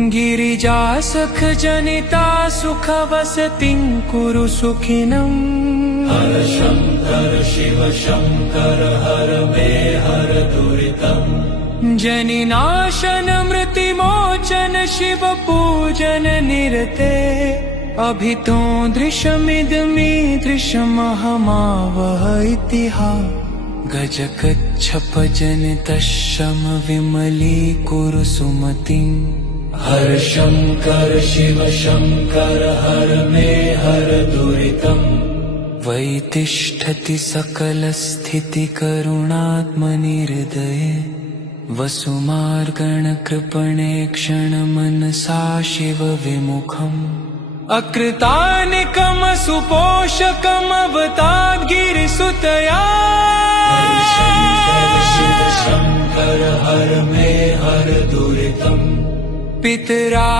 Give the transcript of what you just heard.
गिरिजा सख जनिता सुख वसतिं कुरु सुखिनम्। हर शंकर शिव शंकर हर मे हर दुरितम्। जनिनाशन मृतिमोचन शिव पूजन निरते। अभितो दृशमिदमीदृशमहमावह इतिहा। गजकच्छप जनितशम विमलीकुरु सुमतिम्। हर शंकर शिव शंकर हर मे हर दुरितम्। वैतिष्ठति सकलस्थितिकरुणात्मनिर्दये। वसुमार्गणकृपणे क्षणमनसा शिव विमुखम्। अकृतानिकमसुपोषकमवताद् गिरिसुतया। हर शंकर शिव शंकर हर मे हर दुरितम्। पितरा